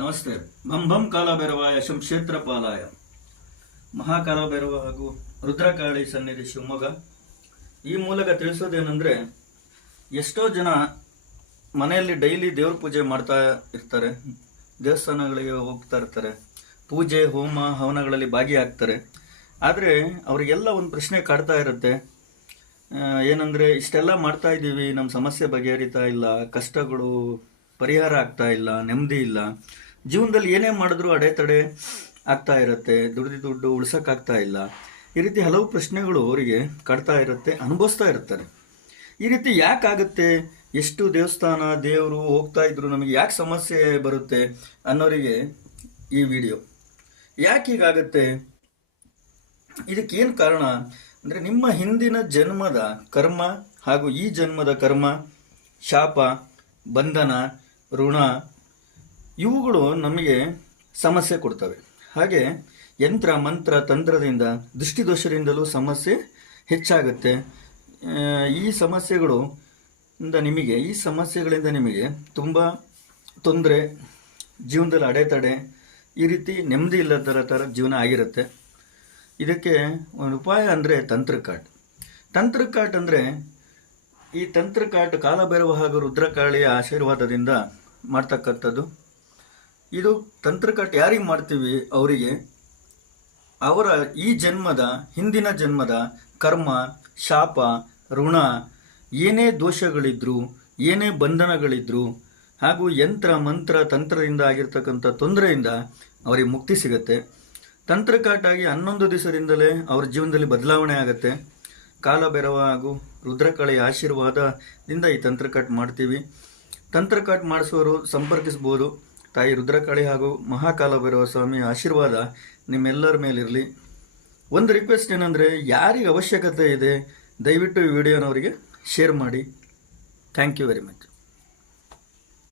ನಮಸ್ತೆ. ಬಂ ಬಂ ಕಾಲಭೈರವಾಯ ಶಂ ಕ್ಷೇತ್ರಪಾಲಾಯ. ಮಹಾಕಾಲಭೈರವ ಹಾಗೂ ರುದ್ರಕಾಳಿ ಸನ್ನಿಧಿ ಶಿವಮೊಗ್ಗ. ಈ ಮೂಲಕ ತಿಳಿಸೋದೇನೆಂದರೆ, ಎಷ್ಟೋ ಜನ ಮನೆಯಲ್ಲಿ ಡೈಲಿ ದೇವ್ರ ಪೂಜೆ ಮಾಡ್ತಾ ಇರ್ತಾರೆ, ದೇವಸ್ಥಾನಗಳಿಗೆ ಹೋಗ್ತಾ ಇರ್ತಾರೆ, ಪೂಜೆ ಹೋಮ ಹವನಗಳಲ್ಲಿ ಭಾಗಿಯಾಗ್ತಾರೆ. ಆದರೆ ಅವರಿಗೆಲ್ಲ ಒಂದು ಪ್ರಶ್ನೆ ಕಾಡ್ತಾ ಇರುತ್ತೆ, ಏನಂದರೆ ಇಷ್ಟೆಲ್ಲ ಮಾಡ್ತಾ ಇದ್ದೀವಿ, ನಮ್ಮ ಸಮಸ್ಯೆ ಬಗೆಹರಿತಾ ಇಲ್ಲ, ಕಷ್ಟಗಳು ಪರಿಹಾರ ಆಗ್ತಾ ಇಲ್ಲ, ನೆಮ್ಮದಿ ಇಲ್ಲ, ಜೀವನದಲ್ಲಿ ಏನೇ ಮಾಡಿದ್ರೂ ಅಡೆತಡೆ ಆಗ್ತಾ ಇರುತ್ತೆ, ದುಡ್ಡು ಉಳ್ಸೋಕ್ಕಾಗ್ತಾ ಇಲ್ಲ. ಈ ರೀತಿ ಹಲವು ಪ್ರಶ್ನೆಗಳು ಅವರಿಗೆ ಕಾಡ್ತಾ ಇರುತ್ತೆ, ಅನುಭವಿಸ್ತಾ ಇರ್ತಾರೆ. ಈ ರೀತಿ ಯಾಕಾಗುತ್ತೆ, ಎಷ್ಟು ದೇವಸ್ಥಾನ ದೇವರು ಹೋಗ್ತಾ ಇದ್ರು ನಮಗೆ ಯಾಕೆ ಸಮಸ್ಯೆ ಬರುತ್ತೆ ಅನ್ನೋರಿಗೆ ಈ ವಿಡಿಯೋ. ಯಾಕೆ ಹೀಗಾಗುತ್ತೆ, ಇದಕ್ಕೇನು ಕಾರಣ ಅಂದರೆ, ನಿಮ್ಮ ಹಿಂದಿನ ಜನ್ಮದ ಕರ್ಮ ಹಾಗೂ ಈ ಜನ್ಮದ ಕರ್ಮ, ಶಾಪ, ಬಂಧನ, ಋಣ ಇವುಗಳು ನಮಗೆ ಸಮಸ್ಯೆ ಕೊಡ್ತವೆ. ಹಾಗೆ ಯಂತ್ರ ಮಂತ್ರ ತಂತ್ರದಿಂದ, ದೃಷ್ಟಿದೋಷದಿಂದಲೂ ಸಮಸ್ಯೆ ಹೆಚ್ಚಾಗುತ್ತೆ. ಈ ಸಮಸ್ಯೆಗಳಿಂದ ನಿಮಗೆ ತುಂಬ ತೊಂದರೆ, ಜೀವನದಲ್ಲಿ ಅಡೆತಡೆ, ಈ ರೀತಿ ನೆಮ್ಮದಿ ಇಲ್ಲದ ಥರ ಜೀವನ ಆಗಿರುತ್ತೆ. ಇದಕ್ಕೆ ಒಂದು ಉಪಾಯ ಅಂದರೆ ತಂತ್ರಕಾಟ್ ಅಂದರೆ, ಈ ತಂತ್ರಕಾಟ್ ಕಾಲಭೈರವ ಹಾಗೂ ರುದ್ರಕಾಳಿಯ ಆಶೀರ್ವಾದದಿಂದ ಮಾಡ್ತಕ್ಕಂಥದ್ದು. ಇದು ತಂತ್ರಕಾಟ್ ಯಾರಿಗೆ ಮಾಡ್ತೀವಿ, ಅವರಿಗೆ ಅವರ ಈ ಜನ್ಮದ ಹಿಂದಿನ ಜನ್ಮದ ಕರ್ಮ, ಶಾಪ, ಋಣ, ಏನೇ ದೋಷಗಳಿದ್ರು, ಏನೇ ಬಂಧನಗಳಿದ್ರು, ಹಾಗೂ ಯಂತ್ರ ಮಂತ್ರ ತಂತ್ರದಿಂದ ಆಗಿರ್ತಕ್ಕಂಥ ತೊಂದರೆಯಿಂದ ಅವರಿಗೆ ಮುಕ್ತಿ ಸಿಗುತ್ತೆ. ತಂತ್ರಕಾಟಾಗಿ 11 ದಿವಸದಿಂದಲೇ ಅವ್ರ ಜೀವನದಲ್ಲಿ ಬದಲಾವಣೆ ಆಗುತ್ತೆ. ಕಾಲಭೈರವ ಹಾಗೂ ರುದ್ರಕಾಳಿಯ ಆಶೀರ್ವಾದದಿಂದ ಈ ತಂತ್ರಕಾಟ್ ಮಾಡ್ತೀವಿ. ತಂತ್ರಕಾಟ್ ಮಾಡಿಸುವವರು ಸಂಪರ್ಕಿಸ್ಬೋದು. ತಾಯಿ ರುದ್ರಕಾಳಿ ಹಾಗೂ ಮಹಾಕಾಲಭೈರವ ಸ್ವಾಮಿಯ ಆಶೀರ್ವಾದ ನಿಮ್ಮೆಲ್ಲರ ಮೇಲಿರಲಿ. ಒಂದು ರಿಕ್ವೆಸ್ಟ್ ಏನಂದರೆ, ಯಾರಿಗೆ ಅವಶ್ಯಕತೆ ಇದೆ ದಯವಿಟ್ಟು ಈ ವಿಡಿಯೋನವರಿಗೆ ಶೇರ್ ಮಾಡಿ. Thank you very much.